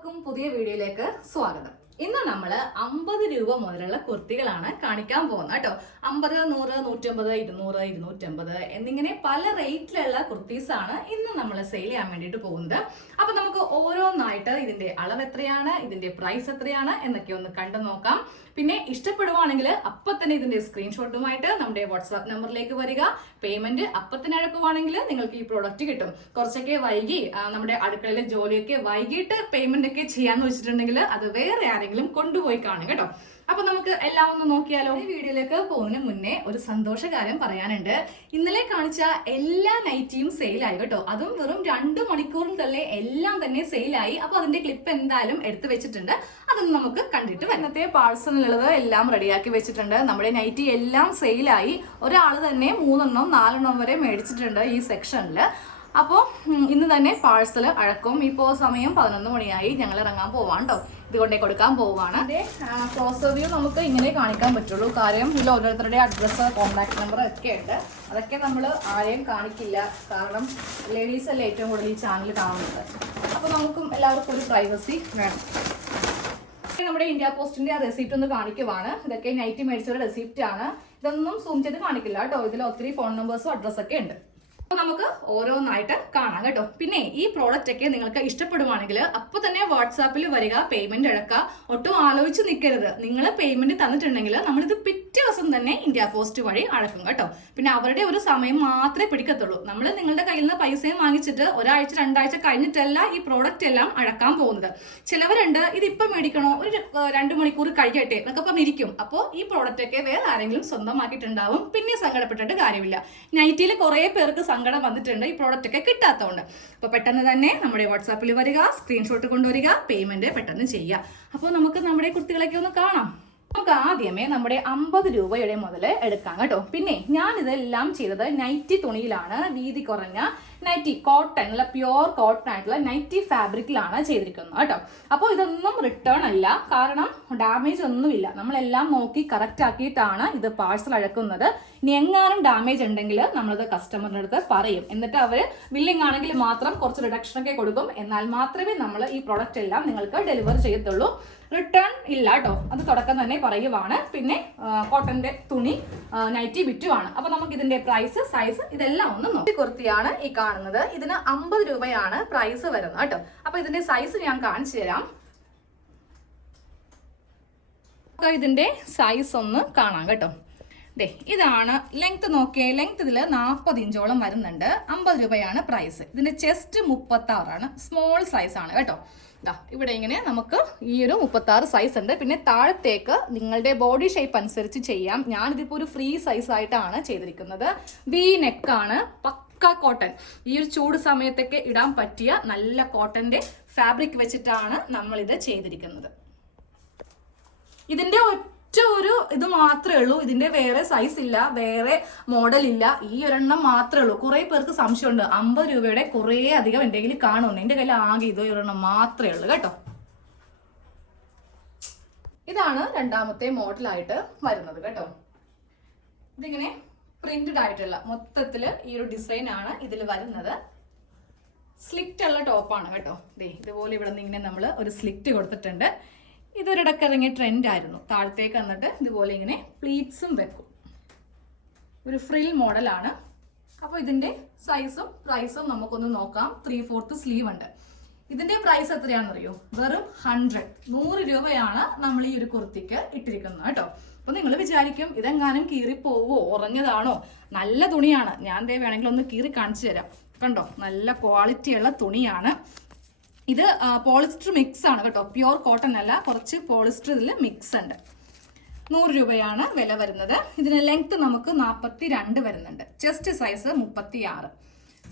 എല്ലാവർക്കും പുതിയ വീഡിയോയിലേക്ക് സ്വാഗതം. ഇന്ന് നമ്മൾ അമ്പത് രൂപ മുതലുള്ള കുർത്തികളാണ് കാണിക്കാൻ പോകുന്നത് കേട്ടോ. അമ്പത് നൂറ് നൂറ്റമ്പത് ഇരുന്നൂറ് ഇരുന്നൂറ്റമ്പത് എന്നിങ്ങനെ പല റേറ്റിലുള്ള കുർത്തീസാണ് ഇന്ന് നമ്മൾ സെയിൽ ചെയ്യാൻ വേണ്ടിയിട്ട് പോകുന്നത്. അപ്പൊ നമുക്ക് ഓരോന്നായിട്ട് ഇതിന്റെ അളവ് എത്രയാണ് ഇതിന്റെ പ്രൈസ് എത്രയാണ് എന്നൊക്കെ ഒന്ന് കണ്ടു നോക്കാം. പിന്നെ ഇഷ്ടപ്പെടുവാണെങ്കിൽ അപ്പൊ തന്നെ ഇതിന്റെ സ്ക്രീൻഷോട്ടുമായിട്ട് നമ്മുടെ വാട്സാപ്പ് നമ്പറിലേക്ക് വരിക. പേയ്മെന്റ് അപ്പൊ തന്നെ അഴക്കുവാണെങ്കിൽ നിങ്ങൾക്ക് ഈ പ്രോഡക്റ്റ് കിട്ടും. കുറച്ചൊക്കെ വൈകി നമ്മുടെ അടുക്കളയിലെ ജോലിയൊക്കെ വൈകിട്ട് പേയ്മെന്റ് ഒക്കെ ചെയ്യാന്ന് വെച്ചിട്ടുണ്ടെങ്കിൽ അത് വേറെ ആരെങ്കിലും കൊണ്ടുപോയി കാണും കേട്ടോ. അപ്പൊ നമുക്ക് എല്ലാം ഒന്ന് നോക്കിയാലോ? ഈ വീഡിയോയിലേക്ക് പോകുന്നതിന് മുന്നേ ഒരു സന്തോഷ കാര്യം പറയാനുണ്ട്. ഇന്നലെ കാണിച്ച എല്ലാ നൈറ്റിയും സെയിലായി കേട്ടോ. അതും വെറും രണ്ട് മണിക്കൂറും തന്നെ എല്ലാം തന്നെ സെയിലായി അപ്പൊ അതിന്റെ ക്ലിപ്പ് എന്തായാലും എടുത്തു വെച്ചിട്ടുണ്ട്. അതൊന്ന് നമുക്ക് കണ്ടിട്ട്. ഇന്നത്തെ പാഴ്സലിലുള്ളത് എല്ലാം റെഡിയാക്കി വെച്ചിട്ടുണ്ട്. നമ്മുടെ നൈറ്റി എല്ലാം സെയിലായി ഒരാൾ തന്നെ മൂന്നെണ്ണം നാലെണ്ണം വരെ മേടിച്ചിട്ടുണ്ട് ഈ സെക്ഷനിൽ അപ്പോൾ ഇന്ന് തന്നെ പാഴ്സൽ അഴക്കും ഇപ്പോൾ സമയം പതിനൊന്ന് മണിയായി. ഞങ്ങൾ ഇറങ്ങാൻ പോവാണ് കേട്ടോ ഇത് കൊണ്ടേ കൊടുക്കാൻ പോവുകയാണ്. ക്ലോസ് വ്യൂ നമുക്ക് ഇങ്ങനെ കാണിക്കാൻ പറ്റുള്ളൂ. കാര്യം ഇതിൽ ഓരോരുത്തരുടെ അഡ്രസ്സ് കോൺടാക്ട് നമ്പർ ഒക്കെ ഉണ്ട്. അതൊക്കെ നമ്മൾ ആരെയും കാണിക്കില്ല. കാരണം ലേഡീസ് അല്ലേ ഏറ്റവും കൂടുതൽ ഈ ചാനൽ കാണുന്നത്. അപ്പോൾ നമുക്കും എല്ലാവർക്കും ഒരു പ്രൈവസി വേണം. നമ്മുടെ ഇന്ത്യ പോസ്റ്റിന്റെ ആ റെസിപ്റ്റ് ഒന്ന് കാണിക്കുവാണ്. ഇതൊക്കെ നൈറ്റ് മേടിച്ചൊരു റെസിപ്റ്റ് ആണ്. ഇതൊന്നും സൂം ചെയ്ത് കാണിക്കില്ല കേട്ടോ. ഇതിൽ ഒത്തിരി ഫോൺ നമ്പേഴ്സും അഡ്രസ്സൊക്കെ ഉണ്ട്. നമുക്ക് ഓരോന്നായിട്ട് കാണാം കേട്ടോ. പിന്നെ ഈ പ്രോഡക്റ്റ് ഒക്കെ നിങ്ങൾക്ക് ഇഷ്ടപ്പെടുവാണെങ്കിൽ അപ്പൊ തന്നെ വാട്സാപ്പിൽ വരിക പേയ്മെന്റ് അടക്കുക ഒട്ടും ആലോചിച്ച് നിൽക്കരുത് നിങ്ങൾ പേയ്മെന്റ് തന്നിട്ടുണ്ടെങ്കിൽ നമ്മളിത് പിറ്റേ ദിവസം തന്നെ ഇന്ത്യ പോസ്റ്റ് വഴി അടക്കും കേട്ടോ. പിന്നെ അവരുടെ ഒരു സമയം മാത്രമേ പിടിക്കത്തുള്ളൂ. നമ്മൾ നിങ്ങളുടെ കയ്യിൽ നിന്ന് പൈസയും വാങ്ങിച്ചിട്ട് ഒരാഴ്ച രണ്ടാഴ്ച കഴിഞ്ഞിട്ടല്ല ഈ പ്രോഡക്റ്റ് എല്ലാം അടക്കാൻ പോകുന്നത്. ചിലവരുണ്ട് ഇത് ഇപ്പം മേടിക്കണോ? ഒരു രണ്ട് മണിക്കൂർ കഴിയട്ടെ എന്നൊക്കെ പറഞ്ഞിരിക്കും. അപ്പോൾ ഈ പ്രോഡക്റ്റ് ഒക്കെ വേറെ ആരെങ്കിലും സ്വന്തമാക്കിയിട്ടുണ്ടാവും. പിന്നെ സങ്കടപ്പെട്ടിട്ട് കാര്യമില്ല. നൈറ്റിയിൽ കുറേ പേർക്ക് സങ്കടം വന്നിട്ടുണ്ട് ഈ പ്രോഡക്റ്റ് ഒക്കെ കിട്ടാത്തതുകൊണ്ട്. അപ്പോൾ പെട്ടെന്ന് തന്നെ നമ്മുടെ വാട്സാപ്പിൽ വരിക സ്ക്രീൻഷോട്ട് കൊണ്ടുവരിക പേയ്മെന്റ് പെട്ടെന്ന് ചെയ്യുക. അപ്പോൾ നമുക്ക് നമ്മുടെ കുട്ടികളൊക്കെ ഒന്ന് കാണാം. നമുക്ക് ആദ്യമേ നമ്മുടെ അമ്പത് രൂപയുടെ മുതൽ എടുക്കാം കേട്ടോ. പിന്നെ ഞാൻ ഇതെല്ലാം ചെയ്തത് നൈറ്റി തുണിയിലാണ് വീതി കുറഞ്ഞ നൈറ്റി കോട്ടൺ അല്ല പ്യുവർ കോട്ടൺ ആയിട്ടുള്ള നൈറ്റി ഫാബ്രിക്കിലാണ് ചെയ്തിരിക്കുന്നത് കേട്ടോ. അപ്പോൾ ഇതൊന്നും റിട്ടേൺ അല്ല. കാരണം ഡാമേജ് ഒന്നുമില്ല. നമ്മളെല്ലാം നോക്കി കറക്റ്റ് ആക്കിയിട്ടാണ് ഇത് പാഴ്സൽ അഴക്കുന്നത്. ഇനി എങ്ങാനും ഡാമേജ് ഉണ്ടെങ്കിൽ നമ്മളത് കസ്റ്റമറിന്റെ അടുത്ത് പറയും. എന്നിട്ട് അവർ ബില്ലിംഗ് ആണെങ്കിൽ മാത്രം കുറച്ച് റിഡക്ഷനൊക്കെ കൊടുക്കും. എന്നാൽ മാത്രമേ നമ്മൾ ഈ പ്രോഡക്റ്റ് എല്ലാം നിങ്ങൾക്ക് ഡെലിവർ ചെയ്യത്തുള്ളൂ. റിട്ടേൺ ഇല്ല കേട്ടോ അത് തുടക്കം തന്നെ പറയുവാണ്. പിന്നെ കോട്ടന്റെ തുണി നൈറ്റി ബിറ്റുമാണ് അപ്പൊ നമുക്ക് ഇതിന്റെ പ്രൈസ് സൈസ് ഇതെല്ലാം ഒന്ന് നോക്കി. കുർത്തിയാണ് ഈ കാണുന്നത്. ഇതിന് അമ്പത് രൂപയാണ് പ്രൈസ് വരുന്നത് കേട്ടോ അപ്പൊ ഇതിന്റെ സൈസ് ഞാൻ കാണിച്ചു തരാം. ഇതിന്റെ സൈസ് ഒന്ന് കാണാം കേട്ടോ. ദേ ഇതാണ് ലെങ്ത് നോക്കിയേ ലെങ്ത് ഇതിൽ നാൽപ്പത് ഇഞ്ചോളം വരുന്നുണ്ട്. അമ്പത് രൂപയാണ് പ്രൈസ് ഇതിന്റെ ചെസ്റ്റ് മുപ്പത്തി ആറാണ് സ്മോൾ സൈസ് ആണ് കേട്ടോ. ദാ ഇവിടെ ഇങ്ങനെ നമുക്ക് ഈ ഒരു മുപ്പത്തി ആറ് സൈസ് ഉണ്ട്. പിന്നെ താഴത്തേക്ക് നിങ്ങളുടെ ബോഡി ഷേപ്പ് അനുസരിച്ച് ചെയ്യാം. ഞാനിതിപ്പോൾ ഒരു ഫ്രീ സൈസ് ആയിട്ടാണ് ചെയ്തിരിക്കുന്നത്. വി നെക്കാണ് പക്ക കോട്ടൺ ഈ ഒരു ചൂട് സമയത്തൊക്കെ ഇടാൻ പറ്റിയ നല്ല കോട്ടന്റെ ഫാബ്രിക് വെച്ചിട്ടാണ് നമ്മളിത് ചെയ്തിരിക്കുന്നത്. ഇതിന്റെ ഒറ്റ ഒരു ഇത് മാത്രമേ ഉള്ളൂ. ഇതിന്റെ വേറെ സൈസ് ഇല്ല വേറെ മോഡൽ ഇല്ല. ഈ ഒരെണ്ണം മാത്രമേ ഉള്ളൂ. കുറെ പേർക്ക് സംശയമുണ്ട്. അമ്പത് രൂപയുടെ കുറെ അധികം എന്റെ കയ്യിൽ കാണുന്നു എന്റെ കയ്യിൽ ആകെ ഇത് ഒരെണ്ണം മാത്രമേ ഉള്ളൂ കേട്ടോ. ഇതാണ് രണ്ടാമത്തെ മോഡലായിട്ട് വരുന്നത് കേട്ടോ. ഇതിങ്ങനെ പ്രിന്റഡ് ആയിട്ടുള്ള മൊത്തത്തിൽ ഈ ഒരു ഡിസൈൻ ആണ് ഇതിൽ വരുന്നത്. സ്ലിറ്റ് ഉള്ള ടോപ്പാണ് കേട്ടോ. ദേ ഇതുപോലെ ഇവിടെ നിന്ന് ഇങ്ങനെ നമ്മൾ ഒരു സ്ലിറ്റ് കൊടുത്തിട്ടുണ്ട്. ഇതൊരിടക്ക് ഇറങ്ങിയ ട്രെൻഡ് ആയിരുന്നു താഴത്തേക്ക് വന്നിട്ട് ഇതുപോലെ ഇങ്ങനെ പ്ലീറ്റ്സും വെക്കും. ഒരു ഫ്രിൽ മോഡലാണ്. അപ്പോൾ ഇതിന്റെ സൈസും പ്രൈസും നമുക്കൊന്ന് നോക്കാം. ത്രീ ഫോർത്ത് സ്ലീവ് ഉണ്ട്. ഇതിന്റെ പ്രൈസ് എത്രയാണെന്നറിയോ? വെറും ഹൺഡ്രഡ് നൂറ് രൂപയാണ് നമ്മൾ ഈ ഒരു കുർത്തിക്ക് ഇട്ടിരിക്കുന്നത് കേട്ടോ. അപ്പൊ നിങ്ങൾ വിചാരിക്കും ഇതെങ്ങാനും കീറി പോവോ? ഉറഞ്ഞതാണോ നല്ല തുണിയാണ്. ഞാൻ ദേ വേണമെങ്കിൽ ഒന്ന് കീറി കാണിച്ചു തരാം. കണ്ടോ? നല്ല ക്വാളിറ്റിയുള്ള തുണിയാണ്. ഇത് പോളിസ്റ്റർ മിക്സ് ആണ് കേട്ടോ. പ്യുവർ കോട്ടൺ അല്ല കുറച്ച് പോളിസ്റ്റർ ഇതിൽ മിക്സ് ഉണ്ട്. നൂറ് രൂപയാണ് വില വരുന്നത്. ഇതിന് ലെങ്ത് നമുക്ക് നാൽപ്പത്തി രണ്ട് വരുന്നുണ്ട്. ചെസ്റ്റ് സൈസ് മുപ്പത്തി ആറ്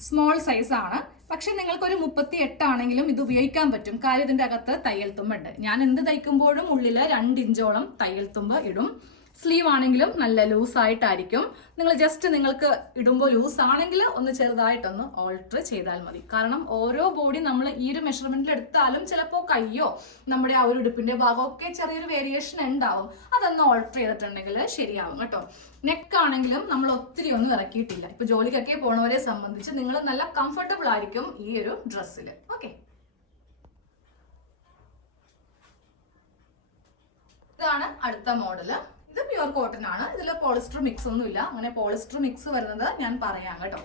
സ്മോൾ സൈസ് ആണ്. പക്ഷെ നിങ്ങൾക്ക് ഒരു മുപ്പത്തി എട്ടാണെങ്കിലും ഇത് ഉപയോഗിക്കാൻ പറ്റും. കാര്യം ഇതിന്റെ അകത്ത് തയ്യൽ തുമ്പുണ്ട്. ഞാൻ എന്ത് തയ്ക്കുമ്പോഴും ഉള്ളിൽ രണ്ട് ഇഞ്ചോളം തയ്യൽ തുമ്പ് ഇടും. സ്ലീവ് ആണെങ്കിലും നല്ല ലൂസ് ആയിട്ടായിരിക്കും നിങ്ങൾ ജസ്റ്റ് നിങ്ങൾക്ക് ഇടുമ്പോൾ ലൂസ് ആണെങ്കിൽ ഒന്ന് ചെറുതായിട്ടൊന്ന് ഓൾട്ടർ ചെയ്താൽ മതി. കാരണം ഓരോ ബോഡി നമ്മൾ ഈ ഒരു മെഷർമെന്റിൽ എടുത്താലും ചിലപ്പോൾ കയ്യോ നമ്മുടെ ആ ഒരു ഉടുപ്പിന്റെ ഭാഗമൊക്കെ ചെറിയൊരു വേരിയേഷൻ ഉണ്ടാവും. അതൊന്ന് ഓൾട്ടർ ചെയ്തിട്ടുണ്ടെങ്കിൽ ശരിയാവും കേട്ടോ. നെക്ക് ആണെങ്കിലും നമ്മൾ ഒത്തിരി ഒന്നും ഇറക്കിയിട്ടില്ല. ഇപ്പൊ ജോലിക്കൊക്കെ പോണവരെ സംബന്ധിച്ച് നിങ്ങൾ നല്ല കംഫർട്ടബിൾ ആയിരിക്കും ഈ ഒരു ഡ്രസ്സിൽ ഓക്കെ ഇതാണ് അടുത്ത മോഡൽ ഇത് പ്യുവർ കോട്ടൺ ആണ്. ഇതിൽ പോളിസ്റ്റർ മിക്സ് ഒന്നുമില്ല. അങ്ങനെ പോളിസ്റ്റർ മിക്സ് വരുന്നത് ഞാൻ പറയാം കേട്ടോ.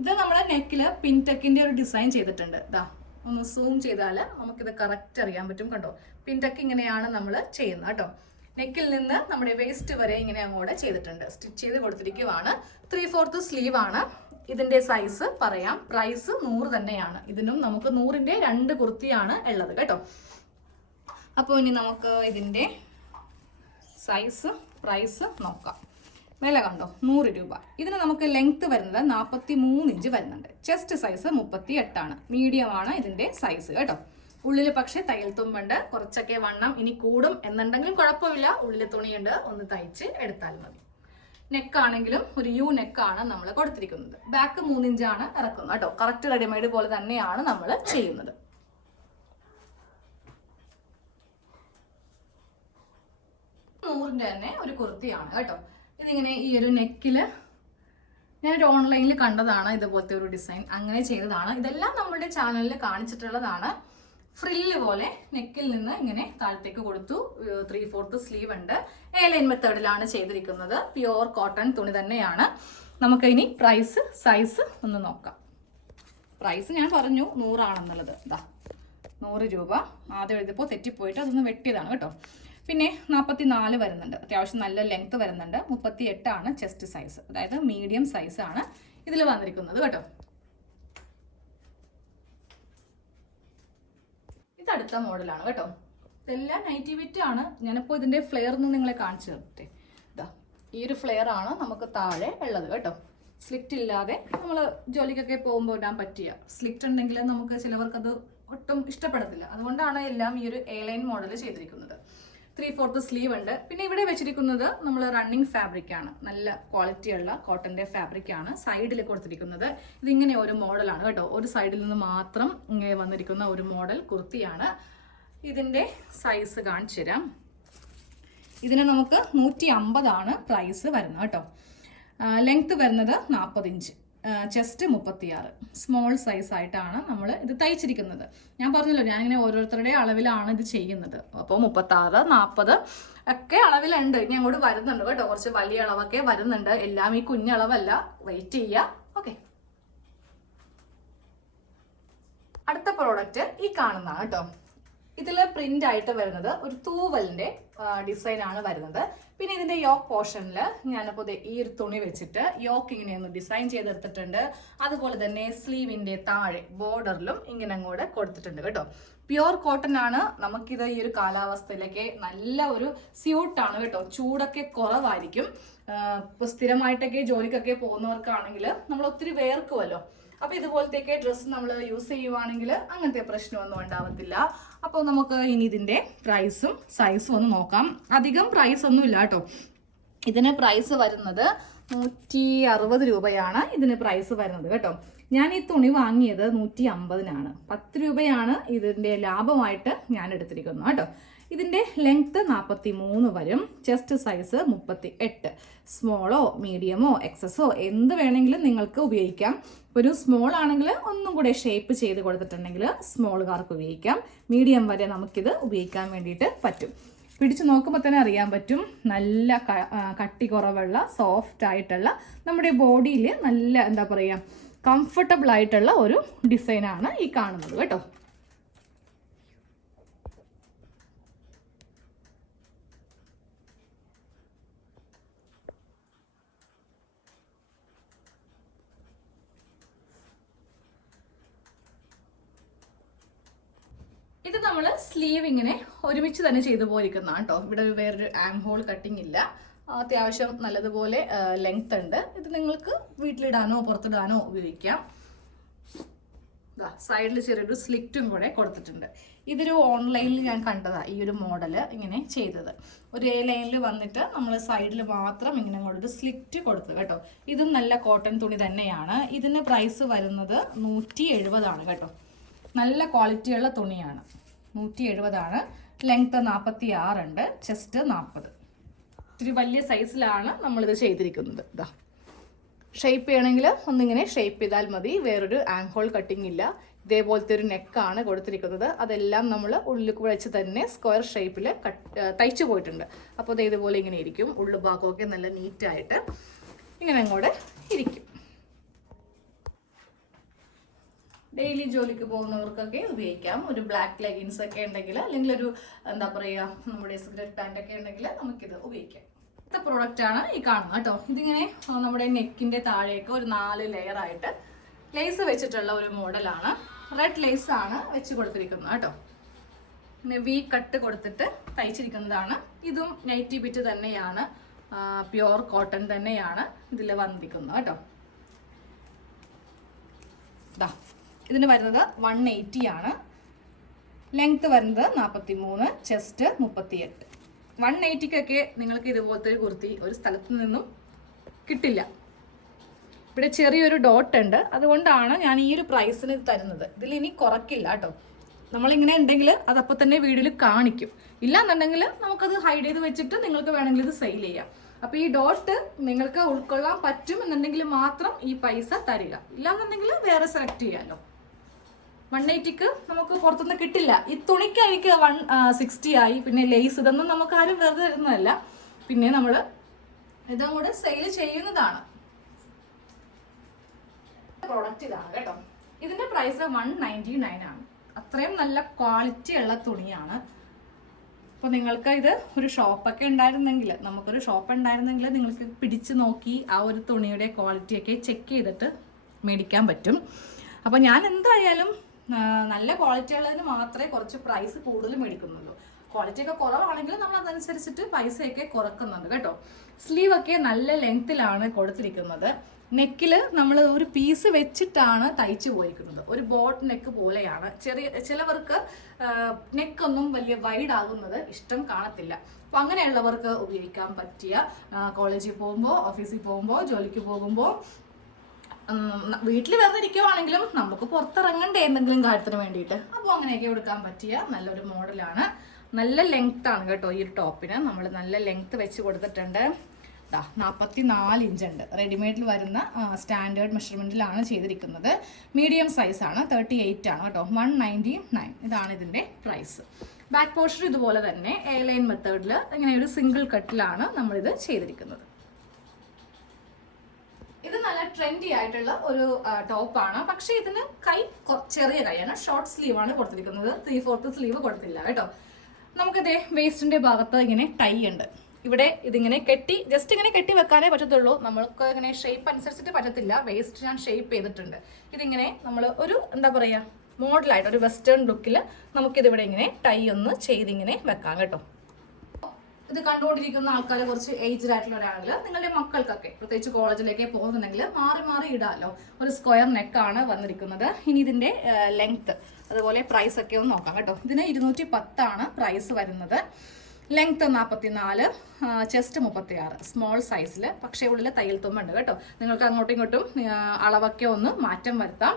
ഇത് നമ്മുടെ നെക്കിൽ പിൻടെക്കിന്റെ ഒരു ഡിസൈൻ ചെയ്തിട്ടുണ്ട്. ഇതാ ഒന്ന് സൂം ചെയ്താൽ നമുക്കിത് കറക്റ്റ് അറിയാൻ പറ്റും കണ്ടോ? പിൻടെക്ക് ഇങ്ങനെയാണ് നമ്മൾ ചെയ്യുന്നത് കേട്ടോ. നെക്കിൽ നിന്ന് നമ്മുടെ വേസ്റ്റ് വരെ ഇങ്ങനെ അങ്ങോട്ട് ചെയ്തിട്ടുണ്ട്. സ്റ്റിച്ച് ചെയ്ത് കൊടുത്തിരിക്കുവാണ്. ത്രീ ഫോർത്ത് സ്ലീവ് ആണ്. ഇതിന്റെ സൈസ് പറയാം. പ്രൈസ് നൂറ് തന്നെയാണ്. ഇതിനും നമുക്ക് നൂറിന്റെ രണ്ട് കുർത്തിയാണ് ഉള്ളത് കേട്ടോ. അപ്പോൾ ഇനി നമുക്ക് ഇതിന്റെ സൈസ് പ്രൈസ് നോക്കാം. വില കണ്ടോ? നൂറ് രൂപ. ഇതിന് നമുക്ക് ലെങ്ത് വരുന്നത് നാൽപ്പത്തി മൂന്ന് ഇഞ്ച് വരുന്നുണ്ട്. ചെസ്റ്റ് സൈസ് മുപ്പത്തി എട്ടാണ് മീഡിയം ആണ് ഇതിന്റെ സൈസ് കേട്ടോ. ഉള്ളിൽ പക്ഷേ തയ്യൽ തുമ്പുണ്ട്. കുറച്ചൊക്കെ വണ്ണം ഇനി കൂടും എന്നുണ്ടെങ്കിലും കുഴപ്പമില്ല. ഉള്ളിൽ തുണിയുണ്ട്. ഒന്ന് തയ്ച്ച് എടുത്താൽ മതി. നെക്കാണെങ്കിലും ഒരു യു നെക്കാണ് നമ്മൾ കൊടുത്തിരിക്കുന്നത്. ബാക്ക് മൂന്നിഞ്ചാണ് ഇറക്കുന്നത് കേട്ടോ. കറക്റ്റ് റെഡിമെയ്ഡ് പോലെ തന്നെയാണ് നമ്മൾ ചെയ്യുന്നത്. നൂറിന്റെ തന്നെ ഒരു കുർത്തിയാണ് കേട്ടോ. ഇതിങ്ങനെ ഈ ഒരു നെക്കിൽ ഞാനൊരു ഓൺലൈനിൽ കണ്ടതാണ് ഇതുപോലത്തെ ഒരു ഡിസൈൻ. അങ്ങനെ ചെയ്തതാണ്. ഇതെല്ലാം നമ്മളുടെ ചാനലിൽ കാണിച്ചിട്ടുള്ളതാണ്. ഫ്രില്ല് പോലെ നെക്കിൽ നിന്ന് ഇങ്ങനെ താഴത്തേക്ക് കൊടുത്തു. ത്രീ ഫോർത്ത് സ്ലീവ് ഉണ്ട്. എ ലൈൻ മെത്തേഡിലാണ് ചെയ്തിരിക്കുന്നത്. പ്യുവർ കോട്ടൺ തുണി തന്നെയാണ്. നമുക്ക് ഇനി പ്രൈസ് സൈസ് ഒന്ന് നോക്കാം. പ്രൈസ് ഞാൻ പറഞ്ഞു നൂറാണെന്നുള്ളത്. ഇതാ നൂറ് രൂപ. ആദ്യം എഴുതിയപ്പോൾ തെറ്റിപ്പോയിട്ട് അതൊന്ന് വെട്ടിയതാണ് കേട്ടോ. പിന്നെ നാൽപ്പത്തി നാല് വരുന്നുണ്ട്. അത്യാവശ്യം നല്ല ലെങ്ത് വരുന്നുണ്ട്. മുപ്പത്തി എട്ടാണ് ചെസ്റ്റ് സൈസ് അതായത് മീഡിയം സൈസ് ആണ് ഇതിൽ വന്നിരിക്കുന്നത് കേട്ടോ. ഇതടുത്ത മോഡലാണ് കേട്ടോ. ഇതെല്ലാം നൈറ്റി വിറ്റ് ആണ്. ഞാനിപ്പോൾ ഇതിന്റെ ഫ്ലെയർ ഒന്ന് നിങ്ങളെ കാണിച്ചു തരട്ടെ. ഇതാ ഈ ഒരു ഫ്ലെയർ ആണ് നമുക്ക് താഴെ ഉള്ളത് കേട്ടോ. സ്ലിറ്റ് ഇല്ലാതെ നമ്മൾ ജോലിക്കൊക്കെ പോകുമ്പോൾ ഇടാൻ പറ്റിയ. സ്ലിറ്റ് ഉണ്ടെങ്കിൽ നമുക്ക് ചിലവർക്കത് ഒട്ടും ഇഷ്ടപ്പെടത്തില്ല. അതുകൊണ്ടാണ് എല്ലാം ഈ ഒരു എ ലൈൻ മോഡൽ ചെയ്തിരിക്കുന്നത്. ത്രീ ഫോർത്ത് സ്ലീവ് ഉണ്ട്. പിന്നെ ഇവിടെ വെച്ചിരിക്കുന്നത് നമ്മൾ റണ്ണിങ് ഫാബ്രിക് ആണ്. നല്ല ക്വാളിറ്റിയുള്ള കോട്ടന്റെ ഫാബ്രിക് ആണ് സൈഡിൽ കൊടുത്തിരിക്കുന്നത്. ഇതിങ്ങനെ ഒരു മോഡലാണ് കേട്ടോ. ഒരു സൈഡിൽ നിന്ന് മാത്രം ഇങ്ങനെ വന്നിരിക്കുന്ന ഒരു മോഡൽ കുർത്തിയാണ്. ഇതിന്റെ സൈസ് കാണിച്ചു തരാം. ഇതിന് നമുക്ക് നൂറ്റി അമ്പതാണ് പ്രൈസ് വരുന്നത് കേട്ടോ. ലെങ്ത് വരുന്നത് നാൽപ്പത് ഇഞ്ച് ചെസ്റ്റ് മുപ്പത്തിയാറ്. സ്മോൾ സൈസ് ആയിട്ടാണ് നമ്മൾ ഇത് തയ്ച്ചിരിക്കുന്നത്. ഞാൻ പറഞ്ഞല്ലോ ഞാൻ ഞാനിങ്ങനെ ഓരോരുത്തരുടെ അളവിലാണ് ഇത് ചെയ്യുന്നത്. അപ്പോൾ മുപ്പത്താറ് നാൽപ്പത് ഒക്കെ അളവിലുണ്ട്. ഇനി അങ്ങോട്ട് വരുന്നുണ്ട് കേട്ടോ. കുറച്ച് വലിയ അളവൊക്കെ വരുന്നുണ്ട്. എല്ലാം ഈ കുഞ്ഞളവല്ല വെയിറ്റ് ചെയ്യുക. ഓക്കെ അടുത്ത പ്രോഡക്റ്റ് ഈ കാണുന്നതാണ് കേട്ടോ. ഇതിൽ പ്രിന്റ് ആയിട്ട് വരുന്നത് ഒരു തൂവലിന്റെ ഡിസൈൻ ആണ് വരുന്നത്. പിന്നെ ഇതിന്റെ യോക്ക് പോർഷനിൽ ഞാനിപ്പോൾ ഈ ഒരു തുണി വെച്ചിട്ട് യോക്ക് ഇങ്ങനെ ഒന്ന് ഡിസൈൻ ചെയ്തെടുത്തിട്ടുണ്ട്. അതുപോലെ തന്നെ സ്ലീവിന്റെ താഴെ ബോർഡറിലും ഇങ്ങനെ അങ്ങോട്ട് കൊടുത്തിട്ടുണ്ട് കേട്ടോ. പ്യുവർ കോട്ടൺ ആണ്. നമുക്കിത് ഈ ഒരു കാലാവസ്ഥയിലൊക്കെ നല്ല ഒരു സ്യൂട്ടാണ് കേട്ടോ. ചൂടൊക്കെ കുറവായിരിക്കും. ഇപ്പോൾ സ്ഥിരമായിട്ടൊക്കെ ജോലിക്കൊക്കെ പോകുന്നവർക്കാണെങ്കിൽ നമ്മൾ ഒത്തിരി വേർക്കുമല്ലോ അപ്പോൾ ഇതുപോലത്തെയൊക്കെ ഡ്രസ്സ് നമ്മൾ യൂസ് ചെയ്യുവാണെങ്കിൽ അങ്ങനത്തെ പ്രശ്നമൊന്നും ഉണ്ടാവത്തില്ല. അപ്പോൾ നമുക്ക് ഇനി ഇതിന്റെ പ്രൈസും സൈസും ഒന്ന് നോക്കാം. അധികം പ്രൈസ് ഒന്നും ഇല്ല കേട്ടോ. ഇതിന് പ്രൈസ് വരുന്നത് നൂറ്റി അറുപത് രൂപയാണ് ഇതിന് പ്രൈസ് വരുന്നത് കേട്ടോ. ഞാൻ ഈ തുണി വാങ്ങിയത് നൂറ്റി അമ്പതിനാണ് പത്ത് രൂപയാണ് ഇതിന്റെ ലാഭമായിട്ട് ഞാൻ എടുത്തിരിക്കുന്നത് കേട്ടോ. ഇതിന്റെ ലെങ്ത് നാൽപ്പത്തി മൂന്ന് വരും ചെസ്റ്റ് സൈസ് മുപ്പത്തി എട്ട് സ്മോളോ മീഡിയമോ എക്സസോ എന്ത് വേണമെങ്കിലും നിങ്ങൾക്ക് ഉപയോഗിക്കാം. ഒരു സ്മോൾ ആണെങ്കിൽ ഒന്നും കൂടെ ഷേപ്പ് ചെയ്ത് കൊടുത്തിട്ടുണ്ടെങ്കിൽ സ്മോളുകാർക്ക് ഉപയോഗിക്കാം. മീഡിയം വരെ നമുക്കിത് ഉപയോഗിക്കാൻ വേണ്ടിയിട്ട് പറ്റും. പിടിച്ചു നോക്കുമ്പോൾ തന്നെ അറിയാൻ പറ്റും. നല്ല കട്ടി കുറവുള്ള സോഫ്റ്റ് ആയിട്ടുള്ള നമ്മുടെ ബോഡിയിൽ നല്ല എന്താ പറയുക കംഫർട്ടബിൾ ആയിട്ടുള്ള ഒരു ഡിസൈനാണ് ഈ കാണുന്നത് കേട്ടോ. ഇത് നമ്മൾ സ്ലീവ് ഇങ്ങനെ ഒരുമിച്ച് തന്നെ ചെയ്തു പോയിരിക്കുന്നതാണ് കേട്ടോ. ഇവിടെ വേറൊരു ആം ഹോൾ കട്ടിങ് ഇല്ല. അത്യാവശ്യം നല്ലതുപോലെ ലെങ്ത് ഉണ്ട്. ഇത് നിങ്ങൾക്ക് വീട്ടിലിടാനോ പുറത്തിടാനോ ഉപയോഗിക്കാം. സൈഡിൽ ചെറിയൊരു സ്ലിറ്റും കൂടെ കൊടുത്തിട്ടുണ്ട്. ഇതൊരു ഓൺലൈനിൽ ഞാൻ കണ്ടതാണ് ഈ ഒരു മോഡൽ ഇങ്ങനെ ചെയ്തത്. ഒരു എ ലൈനിൽ വന്നിട്ട് നമ്മൾ സൈഡിൽ മാത്രം ഇങ്ങനെ അങ്ങോട്ടൊരു സ്ലിറ്റ് കൊടുത്തു കേട്ടോ. ഇതും നല്ല കോട്ടൺ തുണി തന്നെയാണ്. ഇതിന് പ്രൈസ് വരുന്നത് നൂറ്റി എഴുപതാണ് കേട്ടോ. നല്ല ക്വാളിറ്റിയുള്ള തുണിയാണ്. നൂറ്റി എഴുപതാണ് ലെങ്ത് നാൽപ്പത്തി ആറുണ്ട് ചെസ്റ്റ് നാൽപ്പത് ഇത്തിരി വലിയ സൈസിലാണ് നമ്മളിത് ചെയ്തിരിക്കുന്നത്. ഇതാ ഷേപ്പ് ചെയ്യണമെങ്കിൽ ഒന്നിങ്ങനെ ഷേപ്പ് ചെയ്താൽ മതി. വേറൊരു ആംഹോൾ കട്ടിംഗ് ഇല്ല. ഇതേപോലത്തെ ഒരു നെക്കാണ് കൊടുത്തിരിക്കുന്നത്. അതെല്ലാം നമ്മൾ ഉള്ളിൽ കുഴച്ച് തന്നെ സ്ക്വയർ ഷേപ്പിൽ കട്ട് തയ്ച്ചു പോയിട്ടുണ്ട്. അപ്പോൾ ഇത് ഇതുപോലെ ഇങ്ങനെ ഇരിക്കും. ഉള്ളു ഭാഗമൊക്കെ നല്ല നീറ്റായിട്ട് ഇങ്ങനെ അങ്ങോട്ട് ഇരിക്കും. ഡെയിലി ജോലിക്ക് പോകുന്നവർക്കൊക്കെ ഉപയോഗിക്കാം. ഒരു ബ്ലാക്ക് ലെഗിൻസ് ഒക്കെ ഉണ്ടെങ്കിൽ അല്ലെങ്കിൽ ഒരു എന്താ പറയുക നമ്മുടെ സിഗരറ്റ് പാന്റ് ഒക്കെ ഉണ്ടെങ്കിൽ നമുക്കിത് ഉപയോഗിക്കാം. അടുത്ത പ്രോഡക്റ്റ് ആണ് ഈ കാണുന്നത് കേട്ടോ. ഇതിങ്ങനെ നമ്മുടെ നെക്കിന്റെ താഴെയൊക്കെ ഒരു നാല് ലെയർ ആയിട്ട് ലേസ് വെച്ചിട്ടുള്ള ഒരു മോഡലാണ് റെഡ് ലേസ് ആണ് വെച്ച് കൊടുത്തിരിക്കുന്നത് കേട്ടോ. പിന്നെ വി കട്ട് കൊടുത്തിട്ട് തയ്ച്ചിരിക്കുന്നതാണ്. ഇതും നൈറ്റി ബിറ്റ് തന്നെയാണ്. പ്യുവർ കോട്ടൺ തന്നെയാണ് ഇതിൽ വന്നിരിക്കുന്നത് കേട്ടോ ദാ ഇതിന് വരുന്നത് വൺ എയ്റ്റി ആണ്. ലെങ്ത് വരുന്നത് നാൽപ്പത്തി മൂന്ന് ചെസ്റ്റ് മുപ്പത്തിയെട്ട് വൺ എയ്റ്റിക്കൊക്കെ നിങ്ങൾക്ക് ഇതുപോലത്തെ ഒരു കുർത്തി ഒരു സ്ഥലത്ത് നിന്നും കിട്ടില്ല. ഇവിടെ ചെറിയൊരു ഡോട്ട് ഉണ്ട്. അതുകൊണ്ടാണ് ഞാൻ ഈ ഒരു പ്രൈസിന് ഇത് തരുന്നത്. ഇതിൽ ഇനി കുറക്കില്ല കേട്ടോ. നമ്മളിങ്ങനെ ഉണ്ടെങ്കിൽ അതപ്പോൾ തന്നെ വീഡിയോയിൽ കാണിക്കും. ഇല്ലാന്നുണ്ടെങ്കിൽ നമുക്കത് ഹൈഡ് ചെയ്ത് വെച്ചിട്ട് നിങ്ങൾക്ക് വേണമെങ്കിൽ ഇത് സെയിൽ ചെയ്യാം. അപ്പോൾ ഈ ഡോട്ട് നിങ്ങൾക്ക് ഉൾക്കൊള്ളാൻ പറ്റും എന്നുണ്ടെങ്കിൽ മാത്രം ഈ പൈസ തരിക. ഇല്ലാന്നുണ്ടെങ്കിൽ വേറെ സെലക്ട് ചെയ്യാമല്ലോ വൺ എയ്റ്റിക്ക് നമുക്ക് പുറത്തുനിന്ന് കിട്ടില്ല. ഈ തുണിക്കായിരിക്കും വൺ സിക്സ്റ്റി ആയി. പിന്നെ ലേസ് ഇതൊന്നും നമുക്ക് ആരും വെറുതെ തരുന്നതല്ല. പിന്നെ നമ്മൾ ഇതും കൂടെ സെയിൽ ചെയ്യുന്നതാണ്. പ്രോഡക്റ്റ് ഇതാണ് കേട്ടോ. ഇതിന്റെ പ്രൈസ് വൺ നയന്റി നയൻ ആണ്. അത്രയും നല്ല ക്വാളിറ്റി ഉള്ള തുണിയാണ്. അപ്പോൾ നിങ്ങൾക്ക് ഇത് ഒരു ഷോപ്പൊക്കെ ഉണ്ടായിരുന്നെങ്കിൽ നമുക്കൊരു ഷോപ്പ് ഉണ്ടായിരുന്നെങ്കിൽ നിങ്ങൾക്ക് പിടിച്ച് നോക്കി ആ ഒരു തുണിയുടെ ക്വാളിറ്റിയൊക്കെ ചെക്ക് ചെയ്തിട്ട് മേടിക്കാൻ പറ്റും. അപ്പോൾ ഞാൻ എന്തായാലും നല്ല ക്വാളിറ്റി ഉള്ളതിന് മാത്രമേ കുറച്ച് പ്രൈസ് കൂടുതൽ മേടിക്കുന്നുള്ളൂ. ക്വാളിറ്റി ഒക്കെ കുറവാണെങ്കിൽ നമ്മൾ അതനുസരിച്ചിട്ട് പൈസയൊക്കെ കുറക്കുന്നുണ്ട് കേട്ടോ. സ്ലീവ് ഒക്കെ നല്ല ലെങ്ത്തിലാണ് കൊടുത്തിരിക്കുന്നത്. നെക്കിൽ നമ്മൾ ഒരു പീസ് വെച്ചിട്ടാണ് തയ്ച്ചു പോയിരിക്കുന്നത്. ഒരു ബോട്ട് നെക്ക് പോലെയാണ്. ചെറിയ ചിലവർക്ക് നെക്കൊന്നും വലിയ വൈഡ് ആകുന്നത് ഇഷ്ടം കാണത്തില്ല. അപ്പം അങ്ങനെയുള്ളവർക്ക് ഉപയോഗിക്കാൻ പറ്റിയ കോളേജിൽ പോകുമ്പോൾ ഓഫീസിൽ പോകുമ്പോൾ ജോലിക്ക് പോകുമ്പോൾ വീട്ടിൽ വെറുതെ ഇരിക്കുവാണെങ്കിലും നമുക്ക് പുറത്തിറങ്ങണ്ടേ എന്തെങ്കിലും കാര്യത്തിന് വേണ്ടിയിട്ട്. അപ്പോൾ അങ്ങനെയൊക്കെ എടുക്കാൻ പറ്റിയ നല്ലൊരു മോഡലാണ്. നല്ല ലെങ്ത് ആണ് കേട്ടോ ഈ ഒരു ടോപ്പിന്. നമ്മൾ നല്ല ലെങ്ത് വെച്ച് കൊടുത്തിട്ടുണ്ട്. ദാ നാൽപ്പത്തി നാല് ഇഞ്ച് ഉണ്ട് റെഡിമെയ്ഡിൽ വരുന്ന സ്റ്റാൻഡേർഡ് മെഷർമെന്റിലാണ് ചെയ്തിരിക്കുന്നത്. മീഡിയം സൈസ് ആണ്. തേർട്ടി എയ്റ്റ് ആണ് കേട്ടോ. വൺ നയന്റി നയൻ ഇതാണ് ഇതിന്റെ പ്രൈസ് ബാക്ക് പോർഷൻ ഇതുപോലെ തന്നെ എയർലൈൻ മെത്തേഡിൽ ഇങ്ങനെ ഒരു സിംഗിൾ കട്ടിലാണ് നമ്മളിത് ചെയ്തിരിക്കുന്നത്. ഇത് നല്ല ട്രെൻഡി ആയിട്ടുള്ള ഒരു ടോപ്പാണ് പക്ഷേ ഇതിന് കൈ ചെറിയ കൈയാണ്. ഷോർട്ട് സ്ലീവ് ആണ് കൊടുത്തിരിക്കുന്നത്. ത്രീ ഫോർത്ത് സ്ലീവ് കൊടുത്തില്ല കേട്ടോ. നമുക്കിതേ വേസ്റ്റിന്റെ ഭാഗത്ത് ഇങ്ങനെ ടൈ ഉണ്ട്. ഇവിടെ ഇതിങ്ങനെ കെട്ടി ജസ്റ്റ് ഇങ്ങനെ കെട്ടി വെക്കാനേ പറ്റത്തുള്ളൂ. നമ്മൾക്ക് ഇങ്ങനെ ഷേപ്പ് അനുസരിച്ചിട്ട് പറ്റത്തില്ല. വേസ്റ്റ് ഞാൻ ഷേപ്പ് ചെയ്തിട്ടുണ്ട്. ഇതിങ്ങനെ നമ്മൾ ഒരു എന്താ പറയുക മോഡലായിട്ട് ഒരു വെസ്റ്റേൺ ലുക്കിൽ നമുക്കിതിവിടെ ഇങ്ങനെ ടൈ ഒന്ന് ചെയ്തിങ്ങനെ വെക്കാം കേട്ടോ. ഇത് കണ്ടുകൊണ്ടിരിക്കുന്ന ആൾക്കാർ കുറച്ച് ഏജ്ഡ് ആയിട്ടുള്ള ഒരാളിൽ നിങ്ങളുടെ മക്കൾക്കൊക്കെ പ്രത്യേകിച്ച് കോളേജിലേക്ക് പോകുന്നുണ്ടെങ്കിൽ മാറി മാറി ഇടാമല്ലോ ഒരു സ്ക്വയർ നെക്കാണ് വന്നിരിക്കുന്നത്. ഇനി ഇതിന്റെ ലെങ്ത് അതുപോലെ പ്രൈസ് ഒക്കെ ഒന്ന് നോക്കാം കേട്ടോ. ഇതിന് ഇരുന്നൂറ്റി പത്താണ് പ്രൈസ് വരുന്നത്. ലെങ്ത് നാൽപ്പത്തി നാല് ചെസ്റ്റ് മുപ്പത്തി ആറ് സ്മോൾ സൈസിൽ പക്ഷേ ഉള്ളിൽ തയ്യൽ തുമ്പുണ്ട് കേട്ടോ. നിങ്ങൾക്ക് അങ്ങോട്ടും ഇങ്ങോട്ടും അളവൊക്കെ ഒന്ന് മാറ്റം വരുത്താം.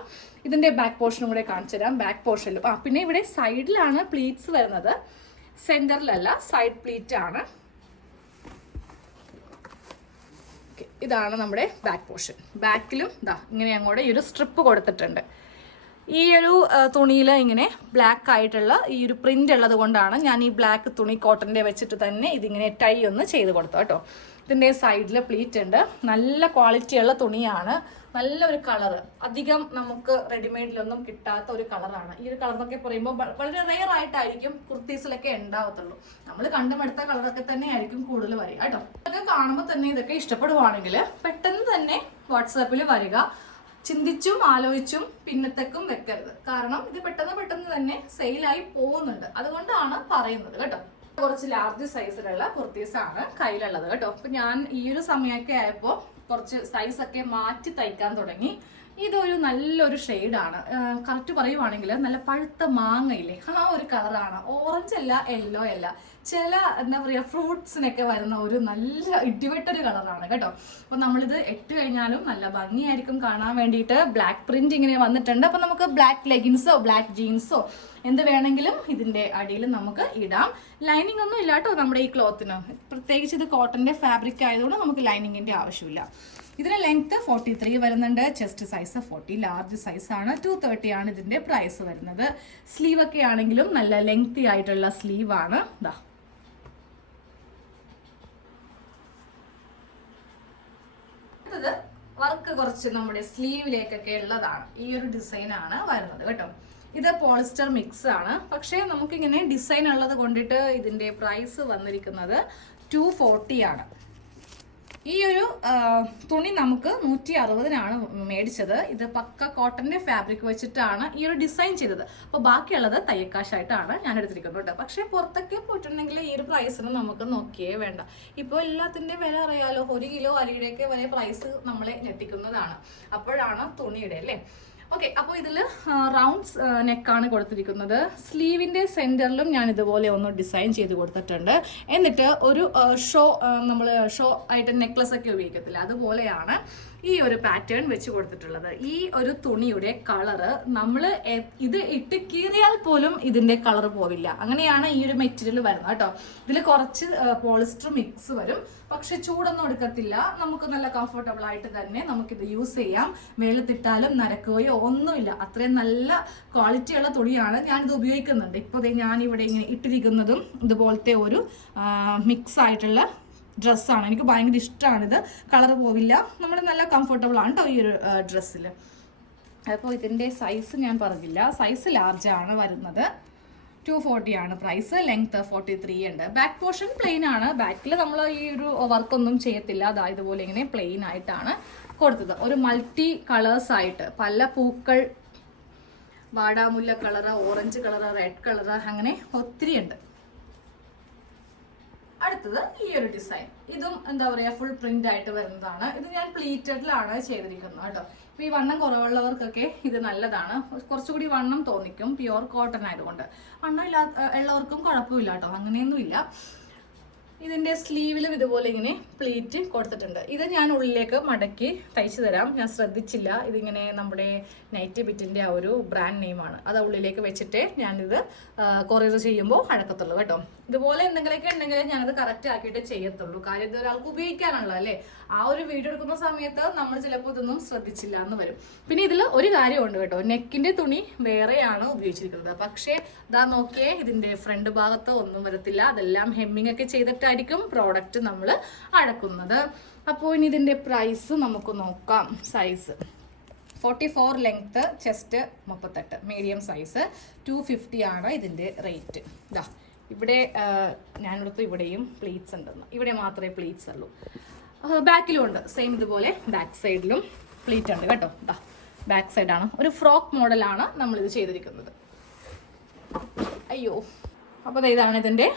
ഇതിന്റെ ബാക്ക് പോർഷനും കൂടെ കാണിച്ചു തരാം ബാക്ക് പോർഷനിലും ആ പിന്നെ ഇവിടെ സൈഡിലാണ് പ്ലീറ്റ്സ് വരുന്നത്. സെന്ററിലല്ല സൈഡ് പ്ലീറ്റ് ആണ് ഇതാണ് നമ്മുടെ ബാക്ക് പോർഷൻ. ബാക്കിലും ഇതാ ഇങ്ങനെ അങ്ങോട്ട് ഈ ഒരു സ്ട്രിപ്പ് കൊടുത്തിട്ടുണ്ട്. ഈ ഒരു തുണിയിൽ ഇങ്ങനെ ബ്ലാക്ക് ആയിട്ടുള്ള ഈ ഒരു പ്രിന്റ് ഉള്ളത് കൊണ്ടാണ് ഞാൻ ഈ ബ്ലാക്ക് തുണി കോട്ടന്റെ വെച്ചിട്ട് തന്നെ ഇതിങ്ങനെ ടൈ ഒന്ന് ചെയ്ത് കൊടുത്തു കേട്ടോ. ഇതിന്റെ സൈഡിൽ പ്ലീറ്റ് ഉണ്ട്. നല്ല ക്വാളിറ്റിയുള്ള തുണിയാണ്. നല്ലൊരു കളറ് അധികം നമുക്ക് റെഡിമെയ്ഡിലൊന്നും കിട്ടാത്ത ഒരു കളറാണ് ഈ ഒരു കളർ എന്നൊക്കെ പറയുമ്പോൾ വളരെ റെയർ ആയിട്ടായിരിക്കും കുർത്തീസിലൊക്കെ ഉണ്ടാവത്തുള്ളൂ നമ്മൾ കണ്ടുമെടുത്ത കളറൊക്കെ തന്നെ ആയിരിക്കും കൂടുതൽ വരിക കേട്ടോ. ഇതൊക്കെ കാണുമ്പോൾ തന്നെ ഇതൊക്കെ ഇഷ്ടപ്പെടുവാണെങ്കിൽ പെട്ടെന്ന് തന്നെ വാട്സാപ്പിൽ വരിക. ചിന്തിച്ചും ആലോചിച്ചും പിന്നത്തേക്കും വെക്കരുത്. കാരണം ഇത് പെട്ടെന്ന് പെട്ടെന്ന് തന്നെ സെയിലായി പോകുന്നുണ്ട്. അതുകൊണ്ടാണ് പറയുന്നത് കേട്ടോ. കുറച്ച് ലാർജ് സൈസിലുള്ള കുർത്തീസ് ആണ് കയ്യിലുള്ളത് കേട്ടോ. അപ്പൊ ഞാൻ ഈ ഒരു സമയമൊക്കെ ആയപ്പോൾ കുറച്ച് സൈസ് ഒക്കെ മാറ്റി തയ്ക്കാൻ തുടങ്ങി. ഇതൊരു നല്ലൊരു ഷെയ്ഡാണ്. കറക്റ്റ് പറയുവാണെങ്കിൽ നല്ല പഴുത്ത മാങ്ങയില്ലേ? ആ ഒരു കളറാണ്. ഓറഞ്ച് അല്ല യെല്ലോ അല്ല. ചില എന്താ പറയുക ഫ്രൂട്ട്സിനൊക്കെ വരുന്ന ഒരു നല്ല ഇടിവെട്ടൊരു കളറാണ് കേട്ടോ. അപ്പോൾ നമ്മളിത് ഇട്ട് കഴിഞ്ഞാലും നല്ല ഭംഗിയായിരിക്കും കാണാൻ വേണ്ടിയിട്ട്. ബ്ലാക്ക് പ്രിന്റ് ഇങ്ങനെ വന്നിട്ടുണ്ട്. അപ്പോൾ നമുക്ക് ബ്ലാക്ക് ലെഗിൻസോ ബ്ലാക്ക് ജീൻസോ എന്ത് വേണമെങ്കിലും ഇതിന്റെ അടിയിൽ നമുക്ക് ഇടാം. ലൈനിങ് ഒന്നും ഇല്ല കേട്ടോ നമ്മുടെ ഈ ക്ലോത്തിന് പ്രത്യേകിച്ച് ഇത് കോട്ടന്റെ ഫാബ്രിക് ആയതുകൊണ്ട് നമുക്ക് ലൈനിങ്ങിന്റെ ആവശ്യമില്ല. ഇതിന് ലെങ്ത് ഫോർട്ടി ത്രീ വരുന്നുണ്ട്. Chest size forty large size ആണ്. ടു തേർട്ടി ആണ് ഇതിന്റെ പ്രൈസ് വരുന്നത്. സ്ലീവ് ഒക്കെ ആണെങ്കിലും നല്ല ലെങ്തി ആയിട്ടുള്ള സ്ലീവ് ആണ്. ഇതാ വർക്ക് കുറച്ച് നമ്മുടെ സ്ലീവിലേക്കൊക്കെ ഉള്ളതാണ്. ഈ ഒരു ഡിസൈനാണ് വരുന്നത് കേട്ടോ. ഇത് പോളിസ്റ്റർ മിക്സ് ആണ്. പക്ഷേ നമുക്കിങ്ങനെ ഡിസൈൻ ഉള്ളത് കൊണ്ടിട്ട് ഇതിന്റെ പ്രൈസ് വന്നിരിക്കുന്നത് ടു ഫോർട്ടി ആണ്. ഈ ഒരു തുണി നമുക്ക് നൂറ്റി അറുപതിനാണ് മേടിച്ചത്. ഇത് പക്ക കോട്ടന്റെ ഫാബ്രിക് വെച്ചിട്ടാണ് ഈ ഒരു ഡിസൈൻ ചെയ്തത്. അപ്പോൾ ബാക്കിയുള്ളത് തയ്യക്കാശായിട്ടാണ് ഞാൻ എടുത്തിരിക്കുന്നത് പക്ഷെ പുറത്തൊക്കെ പോയിട്ടുണ്ടെങ്കിൽ ഈ ഒരു പ്രൈസിന് നമുക്ക് നോക്കിയേ വേണ്ട. ഇപ്പോൾ എല്ലാത്തിന്റെ വില അറിയാലോ. ഒരു കിലോ അരിയുടെയൊക്കെ വരെ പ്രൈസ് നമ്മളെ ഞെട്ടിക്കുന്നതാണ്. അപ്പോഴാണ് തുണിയുടെ അല്ലേ? ഓക്കെ അപ്പോൾ ഇതിൽ റൗണ്ട്സ് നെക്കാണ് കൊടുത്തിരിക്കുന്നത്. സ്ലീവിന്റെ സെന്ററിലും ഞാൻ ഇതുപോലെ ഒന്ന് ഡിസൈൻ ചെയ്ത് കൊടുത്തിട്ടുണ്ട്. എന്നിട്ട് ഒരു ഷോ നമ്മൾ ഷോ ആയിട്ട് നെക്ലസ് ഒക്കെ ഉപയോഗിക്കത്തില്ല? അതുപോലെയാണ് ഈ ഒരു പാറ്റേൺ വെച്ച് കൊടുത്തിട്ടുള്ളത്. ഈ ഒരു തുണിയുടെ കളറ് നമ്മൾ ഇത് ഇട്ട് കീറിയാൽ പോലും ഇതിന്റെ കളർ പോവില്ല. അങ്ങനെയാണ് ഈ ഒരു മെറ്റീരിയൽ വരുന്നത് കേട്ടോ. ഇതിൽ കുറച്ച് പോളിസ്റ്റർ മിക്സ് വരും. പക്ഷെ ചൂടൊന്നും എടുക്കത്തില്ല. നമുക്ക് നല്ല കംഫർട്ടബിൾ ആയിട്ട് തന്നെ നമുക്കിത് യൂസ് ചെയ്യാം. വെളുത്തിട്ടാലും നരക്കുകയോ ഒന്നുമില്ല. അത്രയും നല്ല ക്വാളിറ്റിയുള്ള തുണിയാണ് ഞാനിത് ഉപയോഗിക്കുന്നുണ്ട്. ഇപ്പോൾ ഞാൻ ഇവിടെ ഇങ്ങനെ ഇട്ടിരിക്കുന്നതും ഇതുപോലത്തെ ഒരു മിക്സ് ആയിട്ടുള്ള ഡ്രസ്സാണ് എനിക്ക് ഭയങ്കര ഇഷ്ടമാണിത് കളർ പോവില്ല. നമ്മൾ നല്ല കംഫർട്ടബിൾ ആണ് കേട്ടോ ഈ ഒരു ഡ്രസ്സിൽ അപ്പോൾ ഇതിന്റെ സൈസ് ഞാൻ പറഞ്ഞില്ല. സൈസ് ലാർജ് ആണ് വരുന്നത്. ടു ഫോർട്ടി ആണ് പ്രൈസ് ലെങ്ത് ഫോർട്ടി ത്രീ ഉണ്ട്. ബാക്ക് പോർഷൻ പ്ലെയിൻ ആണ്. ബാക്കിൽ നമ്മൾ ഈ ഒരു വർക്കൊന്നും ചെയ്യത്തില്ല. അതാ ഇതുപോലെ ഇങ്ങനെ പ്ലെയിൻ ആയിട്ടാണ് കൊടുത്തത്. ഒരു മൾട്ടി കളേഴ്സ് ആയിട്ട്. പല പൂക്കൾ വാടാമുല്ല colour orange colour red colour അങ്ങനെ ഒത്തിരി ഉണ്ട്. അടുത്തത് ഈ ഒരു ഡിസൈൻ ഇതും എന്താ പറയാ ഫുൾ പ്രിന്റ് ആയിട്ട് വരുന്നതാണ്. ഇത് ഞാൻ പ്ലീറ്റഡിലാണ് ചെയ്തിരിക്കുന്നത് കേട്ടോ. ഇപ്പൊ ഈ വണ്ണം കുറവുള്ളവർക്കൊക്കെ ഇത് നല്ലതാണ്. കുറച്ചുകൂടി വണ്ണം തോന്നിക്കും. പ്യുവർ കോട്ടൺ ആയതുകൊണ്ട്. വണ്ണം ഇല്ലാത്ത ഉള്ളവർക്കും കുഴപ്പമില്ല കേട്ടോ. അങ്ങനെയൊന്നുമില്ല. ഇതിന്റെ സ്ലീവിലും ഇതുപോലെ ഇങ്ങനെ പ്ലീറ്റ് കൊടുത്തിട്ടുണ്ട്. ഇത് ഞാൻ ഉള്ളിലേക്ക് മടക്കി തയ്ച്ചു തരാം ഞാൻ ശ്രദ്ധിച്ചില്ല. ഇതിങ്ങനെ നമ്മുടെ നൈറ്റ് ബിറ്റിന്റെ ആ ഒരു ബ്രാൻഡ് നെയിമാണ് അത് ഉള്ളിലേക്ക് വെച്ചിട്ട് ഞാനിത് കൊറിയർ ചെയ്യുമ്പോൾ അഴക്കത്തുള്ളൂ കേട്ടോ. ഇതുപോലെ എന്തെങ്കിലുമൊക്കെ ഉണ്ടെങ്കിൽ ഞാനത് കറക്റ്റ് ആക്കിയിട്ട് ചെയ്യത്തുള്ളൂ. കാര്യം ഇത് ഒരാൾക്ക് ഉപയോഗിക്കാനുള്ള അല്ലേ? ആ ഒരു വീഡിയോ എടുക്കുന്ന സമയത്ത് നമ്മൾ ചിലപ്പോൾ ഇതൊന്നും ശ്രദ്ധിച്ചില്ല എന്ന് വരും. പിന്നെ ഇതിൽ ഒരു കാര്യമുണ്ട് കേട്ടോ. നെക്കിന്റെ തുണി വേറെയാണ് ഉപയോഗിച്ചിരിക്കുന്നത്. പക്ഷേ ഇതാ നോക്കിയേ ഇതിന്റെ ഫ്രണ്ട് ഭാഗത്ത് ഒന്നും വരത്തില്ല. അതെല്ലാം ഹെമ്മിങ് ഒക്കെ ചെയ്തിട്ടായിരിക്കും പ്രോഡക്റ്റ് നമ്മൾ അഴക്കുന്നത് അപ്പോൾ ഇനി ഇതിന്റെ പ്രൈസ് നമുക്ക് നോക്കാം. Size forty four length chest മുപ്പത്തെട്ട് മീഡിയം സൈസ് ടു ഫിഫ്റ്റി ആണ് ഇതിന്റെ റേറ്റ് ഇതാ ഇവിടെ ഞാനെടുത്ത് ഇവിടെയും പ്ലീറ്റ്സ് ഉണ്ടെന്ന്. ഇവിടെ മാത്രമേ പ്ലീറ്റ്സ് ഉള്ളൂ. ബാക്കിലും ഉണ്ട്. സെയിം ഇതുപോലെ ബാക്ക് സൈഡിലും പ്ലീറ്റ് ഉണ്ട് കേട്ടോ. ഇതാ ബാക്ക് സൈഡാണ് ഒരു ഫ്രോക്ക് മോഡലാണ് നമ്മളിത് ചെയ്തിരിക്കുന്നത്. അയ്യോ. അപ്പോൾ ഇതാണ് ഇതിന്റെ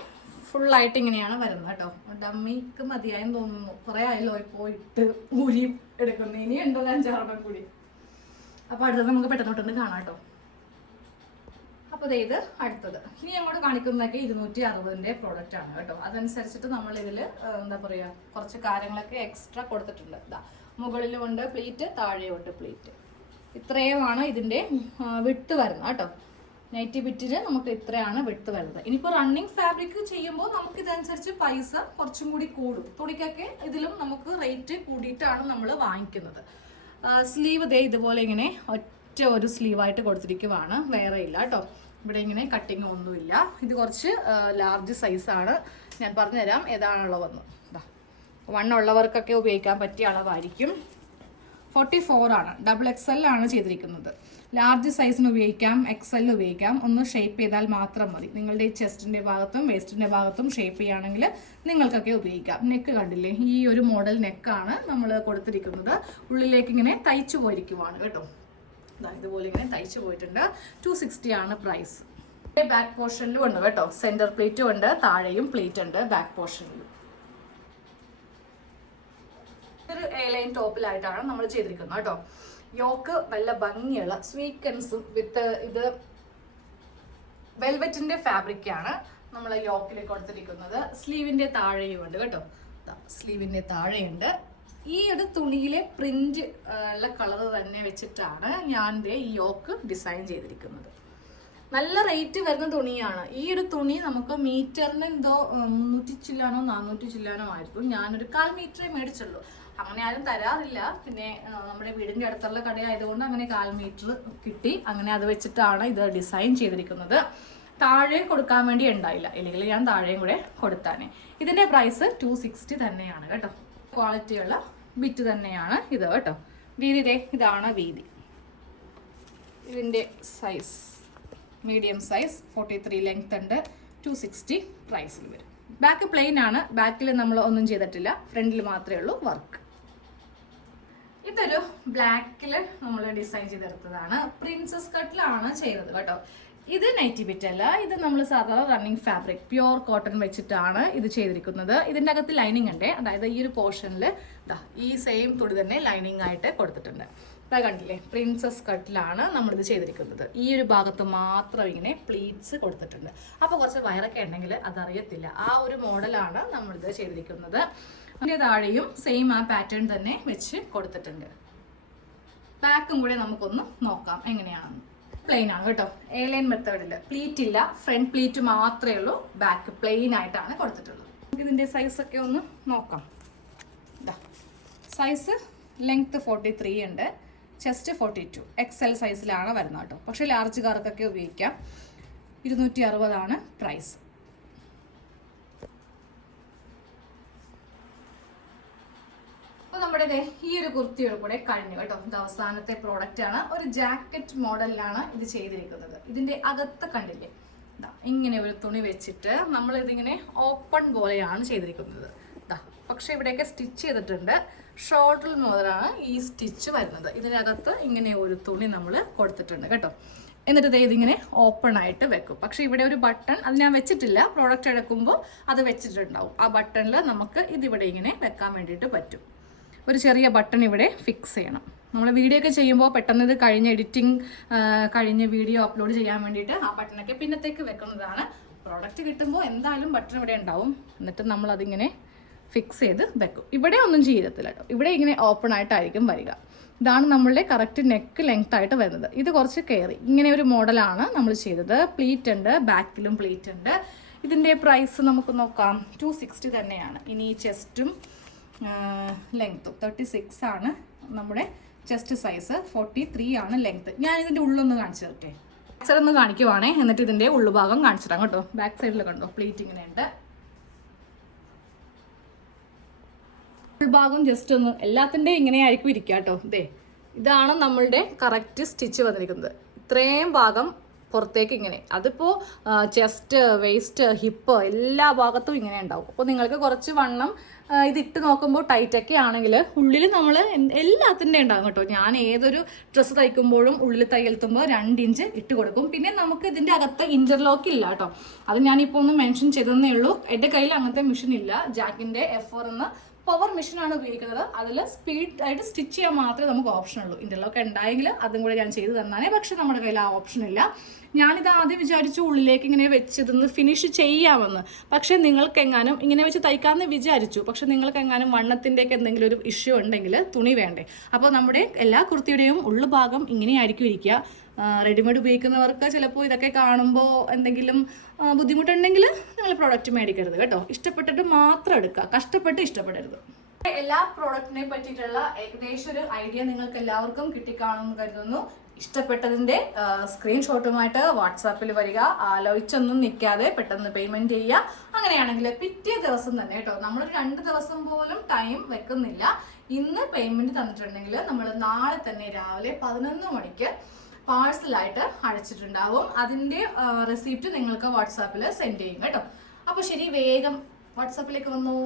ഫുള്ളായിട്ട് ഇങ്ങനെയാണ് വരുന്നത് കേട്ടോ. ഡമ്മിക്ക് മതിയായെന്ന് തോന്നുന്നു. കുറേ ആയല്ലോ ഇപ്പോൾ ഇട്ട് ഊരി എടുക്കുന്നു. ഇനി ഉണ്ടല്ലോ അഞ്ചാറെണ്ണം കൂടി. അപ്പോൾ അടുത്തത് നമുക്ക് പെട്ടെന്ന് പെട്ടെന്ന് കാണാം കേട്ടോ അപ്പോൾ ദേ ഇത് അടുത്തത്. ഇനി അങ്ങോട്ട് കാണിക്കുന്നതൊക്കെ ഇരുന്നൂറ്റി അറുപതിന്റെ പ്രോഡക്റ്റ് ആണ് കേട്ടോ. അതനുസരിച്ചിട്ട് നമ്മൾ ഇതിൽ എന്താ പറയുക കുറച്ച് കാര്യങ്ങളൊക്കെ എക്സ്ട്രാ കൊടുത്തിട്ടുണ്ട്. ഇതാ മുകളിലും ഉണ്ട് പ്ലീറ്റ് താഴെയുണ്ട് പ്ലീറ്റ് ഇത്രയുമാണ് ഇതിന്റെ വിട്ട് വരുന്നത് കേട്ടോ. നൈറ്റി ബിറ്റിന് നമുക്ക് ഇത്രയാണ് വിട്ട് വരുന്നത്. ഇനിയിപ്പോൾ റണ്ണിങ് ഫാബ്രിക് ചെയ്യുമ്പോൾ നമുക്ക് ഇതനുസരിച്ച് പൈസ കുറച്ചും കൂടി കൂടും. തുണിക്കൊക്കെ ഇതിലും നമുക്ക് റേറ്റ് കൂടിയിട്ടാണ് നമ്മൾ വാങ്ങിക്കുന്നത്. സ്ലീവ് ദേ ഇതുപോലെ ഇങ്ങനെ ഒറ്റ ഒരു സ്ലീവായിട്ട് കൊടുത്തിരിക്കുവാണ്. വേറെ ഇല്ല കേട്ടോ ഇവിടെ ഇങ്ങനെ കട്ടിങ് ഒന്നുമില്ല ഇത് കുറച്ച് ലാർജ് സൈസാണ് ഞാൻ പറഞ്ഞുതരാം ഏതാണുള്ളതെന്ന് വണ്ണുള്ളവർക്കൊക്കെ ഉപയോഗിക്കാൻ പറ്റിയ അളവായിരിക്കും. ഫോർട്ടി ഫോർ ആണ്. ഡബിൾ എക്സ് എൽ ആണ് ചെയ്തിരിക്കുന്നത്. ലാർജ് സൈസിന് ഉപയോഗിക്കാം എക്സ് എൽ ഉപയോഗിക്കാം. ഒന്ന് ഷേപ്പ് ചെയ്താൽ മാത്രം മതി. നിങ്ങളുടെ ഈ ചെസ്റ്റിന്റെ ഭാഗത്തും വേസ്റ്റിന്റെ ഭാഗത്തും ഷേപ്പ് ചെയ്യുകയാണെങ്കിൽ നിങ്ങൾക്കൊക്കെ ഉപയോഗിക്കാം. നെക്ക് കണ്ടില്ലേ? ഈ ഒരു മോഡൽ നെക്കാണ് നമ്മൾ കൊടുത്തിരിക്കുന്നത്. ഉള്ളിലേക്ക് ഇങ്ങനെ തയ്ച്ചു പോയിരിക്കുവാണ് കേട്ടോ. ഇതുപോലെ ഇങ്ങനെ തയ്ച്ചു പോയിട്ടുണ്ട്. ടു സിക്സ്റ്റി ആണ് പ്രൈസ് ബാക്ക് പോർഷനിലും ഉണ്ട് കേട്ടോ. സെന്റർ പ്ലേറ്റും ഉണ്ട്. താഴെയും പ്ലേറ്റ് ഉണ്ട്. ബാക്ക് പോർഷനിലും ഒരു എ ലൈൻ ടോപ്പിലായിട്ടാണ് നമ്മൾ ചെയ്തിരിക്കുന്നത് കേട്ടോ. യോക്ക് നല്ല ഭംഗിയുള്ള സ്വീക്കൻസും വിത്ത് ഇത് വെൽവെറ്റിന്റെ ഫാബ്രിക്കാണ് നമ്മൾ യോക്കിൽ കൊടുത്തിരിക്കുന്നത്. സ്ലീവിന്റെ താഴെയും ഉണ്ട് കേട്ടോ. സ്ലീവിന്റെ താഴെയുണ്ട്. ഈ ഒരു തുണിയിലെ പ്രിന്റ് ഉള്ള കളർ തന്നെ വെച്ചിട്ടാണ് ഞാൻ ഈ യോക്ക് ഡിസൈൻ ചെയ്തിരിക്കുന്നത്. നല്ല റേറ്റ് വരുന്ന തുണിയാണ്. ഈ ഒരു തുണി നമുക്ക് മീറ്ററിന് എന്തോ മുന്നൂറ്റി ചില്ലാനോ നാനൂറ്റി ചില്ലാനോ ആയിരുന്നു ഞാനൊരു കാൽ മീറ്ററേ മേടിച്ചുള്ളൂ. അങ്ങനെ ആരും തരാറില്ല. പിന്നെ നമ്മുടെ വീടിന്റെ അടുത്തുള്ള കടയായതുകൊണ്ട് അങ്ങനെ കാൽ മീറ്റർ കിട്ടി. അങ്ങനെ അത് വെച്ചിട്ടാണ് ഇത് ഡിസൈൻ ചെയ്തിരിക്കുന്നത്. താഴെ കൊടുക്കാൻ വേണ്ടി ഉണ്ടായില്ല. ഇല്ലെങ്കിൽ ഞാൻ താഴെയും കൂടെ കൊടുത്താനെ. ഇതിന്റെ പ്രൈസ് ടു സിക്സ്റ്റി തന്നെയാണ് കേട്ടോ. ക്വാളിറ്റിയുള്ള ബിറ്റ് തന്നെയാണ് ഇത് കേട്ടോ. വീതി ഇതാണ് വീതി. ഇതിന്റെ size medium size forty three length ഉണ്ട് ടു സിക്സ്റ്റി പ്രൈസിൽ വരും. ബാക്ക് പ്ലെയിൻ ആണ്. ബാക്കിൽ നമ്മൾ ഒന്നും ചെയ്തിട്ടില്ല. ഫ്രണ്ടിൽ മാത്രമേ ഉള്ളൂ വർക്ക് ഇതൊരു ബ്ലാക്കിൽ നമ്മൾ ഡിസൈൻ ചെയ്തെടുത്തതാണ്. പ്രിൻസസ് കട്ടിലാണ് ചെയ്തത് കേട്ടോ. ഇത് നൈറ്റി ബിറ്റ് അല്ല. ഇത് നമ്മൾ സാധാരണ റണ്ണിങ് ഫാബ്രിക് പ്യുവർ കോട്ടൺ വെച്ചിട്ടാണ് ഇത് ചെയ്തിരിക്കുന്നത്. ഇതിന്റെ അകത്ത് ലൈനിങ് ഉണ്ട്. അതായത് ഈ ഒരു പോർഷനിൽ ഈ സെയിം തുണി തന്നെ ലൈനിങ് ആയിട്ട് കൊടുത്തിട്ടുണ്ട്. ഇതാ കണ്ടില്ലേ? പ്രിൻസസ് കട്ടിലാണ് നമ്മളിത് ചെയ്തിരിക്കുന്നത്. ഈ ഒരു ഭാഗത്ത് മാത്രം ഇങ്ങനെ പ്ലീറ്റ്സ് കൊടുത്തിട്ടുണ്ട്. അപ്പോൾ കുറച്ച് വയറൊക്കെ ഉണ്ടെങ്കിൽ അതറിയത്തില്ല. ആ ഒരു മോഡലാണ് നമ്മളിത് ചെയ്തിരിക്കുന്നത്. അതിന്റെ താഴെയും സെയിം ആ പാറ്റേൺ തന്നെ വെച്ച് കൊടുത്തിട്ടുണ്ട്. ബാക്കും കൂടെ നമുക്കൊന്ന് നോക്കാം എങ്ങനെയാണെന്ന്. പ്ലെയിൻ ആണ് കേട്ടോ. എ ലൈൻ മെത്തേഡിൽ പ്ലീറ്റ് ഇല്ല. ഫ്രണ്ട് പ്ലീറ്റ് മാത്രമേ ഉള്ളൂ. ബാക്ക് പ്ലെയിൻ ആയിട്ടാണ് കൊടുത്തിട്ടുള്ളത്. നമുക്ക് ഇതിന്റെ സൈസൊക്കെ ഒന്ന് നോക്കാം. സൈസ് ലെങ്ത് ഫോർട്ടി ത്രീ ഉണ്ട്. ചെസ്റ്റ് ഫോർട്ടി ടു എക്സൽ സൈസിലാണ് വരുന്നത് കേട്ടോ. പക്ഷേ ലാർജുകാർക്കൊക്കെ ഉപയോഗിക്കാം. ഇരുന്നൂറ്റി അറുപതാണ് പ്രൈസ് അപ്പോൾ ദേ ഈ ഒരു കുർത്തിയുടെ കൂടെ കഴിഞ്ഞു കേട്ടോ. ഇത് അവസാനത്തെ പ്രോഡക്റ്റ് ആണ്. ഒരു ജാക്കറ്റ് മോഡലിലാണ് ഇത് ചെയ്തിരിക്കുന്നത്. ഇതിന്റെ അകത്ത് കണ്ടില്ലേ? ഇങ്ങനെ ഒരു തുണി വെച്ചിട്ട് നമ്മൾ ഇതിങ്ങനെ ഓപ്പൺ പോലെയാണ് ചെയ്തിരിക്കുന്നത്. പക്ഷെ ഇവിടെയൊക്കെ സ്റ്റിച്ച് ചെയ്തിട്ടുണ്ട്. ഷോൾഡറിൽ മുതലാണ് ഈ സ്റ്റിച്ച് വരുന്നത്. ഇതിനകത്ത് ഇങ്ങനെ ഒരു തുണി നമ്മൾ കൊടുത്തിട്ടുണ്ട് കേട്ടോ. എന്നിട്ട് ദേ ഇതിങ്ങനെ ഓപ്പൺ ആയിട്ട് വെക്കും. പക്ഷേ ഇവിടെ ഒരു ബട്ടൺ അത് ഞാൻ വെച്ചിട്ടില്ല. പ്രോഡക്റ്റ് എടുക്കുമ്പോൾ അത് വെച്ചിട്ടുണ്ടാവും. ആ ബട്ടണിൽ നമുക്ക് ഇതിവിടെ ഇങ്ങനെ വെക്കാൻ വേണ്ടിയിട്ട് പറ്റും. ഒരു ചെറിയ ബട്ടൺ ഇവിടെ ഫിക്സ് ചെയ്യണം. നമ്മൾ വീഡിയോ ഒക്കെ ചെയ്യുമ്പോൾ പെട്ടെന്ന് ഇത് കഴിഞ്ഞ് എഡിറ്റിംഗ് കഴിഞ്ഞ് വീഡിയോ അപ്ലോഡ് ചെയ്യാൻ വേണ്ടിയിട്ട് ആ ബട്ടണൊക്കെ പിന്നത്തേക്ക് വെക്കുന്നതാണ്. പ്രോഡക്റ്റ് കിട്ടുമ്പോൾ എന്തായാലും ബട്ടൺ ഇവിടെ ഉണ്ടാവും. എന്നിട്ട് നമ്മൾ അതിങ്ങനെ ഫിക്സ് ചെയ്ത് വെക്കും. ഇവിടെ ഒന്നും ചെയ്യത്തില്ല കേട്ടോ. ഇവിടെ ഇങ്ങനെ ഓപ്പൺ ആയിട്ടായിരിക്കും വരിക. ഇതാണ് നമ്മളുടെ കറക്റ്റ് നെക്ക് ലെങ്ത് ആയിട്ട് വരുന്നത്. ഇത് കുറച്ച് കയറി. ഇങ്ങനെ ഒരു മോഡലാണ് നമ്മൾ ചെയ്തത്. പ്ലീറ്റ് ഉണ്ട് ബാക്കിലും പ്ലീറ്റ് ഉണ്ട്. ഇതിന്റെ പ്രൈസ് നമുക്ക് നോക്കാം. ടു സിക്സ്റ്റി തന്നെയാണ്. ഇനി ചെസ്റ്റും ലെങ്ത്തും തേർട്ടി സിക്സ് ആണ് നമ്മുടെ ചെസ്റ്റ് സൈസ് ഫോർട്ടി ത്രീ ആണ് ലെങ്ത്ത് ഞാൻ ഇതിന്റെ ഉള്ളൊന്ന് കാണിച്ചു തരട്ടെ? സൈഡ് ഒന്ന് കാണിക്കുവാണേ. എന്നിട്ട് ഇതിന്റെ ഉള്ളുഭാഗം കാണിച്ചു തരാം കേട്ടോ. ബാക്ക് സൈഡിൽ കണ്ടോ? പ്ലേറ്റ് ഇങ്ങനെ ഉണ്ട് ഉൾഭാഗം ജസ്റ്റ് ഒന്ന് എല്ലാത്തിന്റെ ഇങ്ങനെ ആയിരിക്കും ഇരിക്കുക കേട്ടോ. ഇതേ ഇതാണ് നമ്മളുടെ കറക്റ്റ് സ്റ്റിച്ച് വന്നിരിക്കുന്നത്. ഇത്രയും ഭാഗം പുറത്തേക്ക് ഇങ്ങനെ അതിപ്പോൾ ചെസ്റ്റ് വേസ്റ്റ് ഹിപ്പ് എല്ലാ ഭാഗത്തും ഇങ്ങനെ ഉണ്ടാവും. അപ്പോൾ നിങ്ങൾക്ക് കുറച്ച് വണ്ണം ഇതിട്ട് നോക്കുമ്പോൾ ടൈറ്റൊക്കെ ആണെങ്കിൽ ഉള്ളിൽ നമ്മൾ എല്ലാത്തിന്റെ ഉണ്ടാകും കേട്ടോ. ഞാൻ ഏതൊരു ഡ്രസ്സ് തയ്ക്കുമ്പോഴും ഉള്ളിൽ തയ്യൽത്തുമ്പോൾ രണ്ട് ഇഞ്ച് ഇട്ട് കൊടുക്കും. പിന്നെ നമുക്ക് ഇതിന്റെ അകത്ത് ഇന്റർലോക്ക് ഇല്ല കേട്ടോ. അത് ഞാനിപ്പോൾ ഒന്ന് മെൻഷൻ ചെയ്തതേ ഉള്ളൂ. എന്റെ കയ്യിൽ അങ്ങനത്തെ മെഷീൻ ഇല്ല. ജാക്കിന്റെ എഫ് എന്ന പവർ മെഷീനാണ് ഉപയോഗിക്കുന്നത്. അതിൽ സ്പീഡ് ആയിട്ട് സ്റ്റിച്ച് ചെയ്യാൻ മാത്രമേ നമുക്ക് ഓപ്ഷൻ ഉള്ളൂ. ഇന്റർലോക്ക് ഉണ്ടായെങ്കിൽ അതും കൂടെ ഞാൻ ചെയ്ത് തന്നാനേ പക്ഷെ നമ്മുടെ കയ്യിൽ ആ ഓപ്ഷൻ ഇല്ല. ഞാനിത് ആദ്യം വിചാരിച്ചു ഉള്ളിലേക്ക് ഇങ്ങനെ വെച്ചിതെന്ന് ഫിനിഷ് ചെയ്യാമെന്ന്. പക്ഷെ നിങ്ങൾക്ക് എങ്ങാനും ഇങ്ങനെ വെച്ച് തയ്ക്കാമെന്ന് വിചാരിച്ചു. പക്ഷെ നിങ്ങൾക്ക് എങ്ങാനും വണ്ണത്തിന്റെയൊക്കെ എന്തെങ്കിലും ഒരു ഇഷ്യൂ ഉണ്ടെങ്കിൽ തുണി വേണ്ടേ. അപ്പോൾ നമ്മുടെ എല്ലാ കുർത്തിയുടെയും ഉള്ളു ഭാഗം ഇങ്ങനെയായിരിക്കും ഇരിക്കുക. റെഡിമെയ്ഡ് ഉപയോഗിക്കുന്നവർക്ക് ചിലപ്പോൾ ഇതൊക്കെ കാണുമ്പോൾ എന്തെങ്കിലും ബുദ്ധിമുട്ടുണ്ടെങ്കിൽ നിങ്ങൾ പ്രോഡക്റ്റ് മേടിക്കരുത് കേട്ടോ. ഇഷ്ടപ്പെട്ടിട്ട് മാത്രം എടുക്കുക. കഷ്ടപ്പെട്ട് ഇഷ്ടപ്പെടരുത്. എല്ലാ പ്രോഡക്റ്റിനെ പറ്റിയിട്ടുള്ള ഏകദേശം ഒരു ഐഡിയ നിങ്ങൾക്ക് എല്ലാവർക്കും കിട്ടിക്കാണുമെന്ന് കരുതുന്നു. ഇഷ്ടപ്പെട്ടതിന്റെ സ്ക്രീൻഷോട്ടുമായിട്ട് വാട്സാപ്പിൽ വരിക. ആലോചിച്ചൊന്നും നിൽക്കാതെ പെട്ടെന്ന് പേയ്മെന്റ് ചെയ്യുക. അങ്ങനെയാണെങ്കിൽ പിറ്റേ ദിവസം തന്നെ കേട്ടോ നമ്മൾ രണ്ട് ദിവസം പോലും ടൈം വെക്കുന്നില്ല. ഇന്ന് പേയ്മെന്റ് തന്നിട്ടുണ്ടെങ്കിൽ നമ്മൾ നാളെ തന്നെ രാവിലെ പതിനൊന്ന് മണിക്ക് പാഴ്സലായിട്ട് അയച്ചിട്ടുണ്ടാവും. അതിന്റെ റെസിപ്റ്റ് നിങ്ങൾക്ക് വാട്സാപ്പിൽ സെൻഡ് ചെയ്യും കേട്ടോ. അപ്പോൾ ശരി വേഗം വാട്സാപ്പിലേക്ക് വന്നു?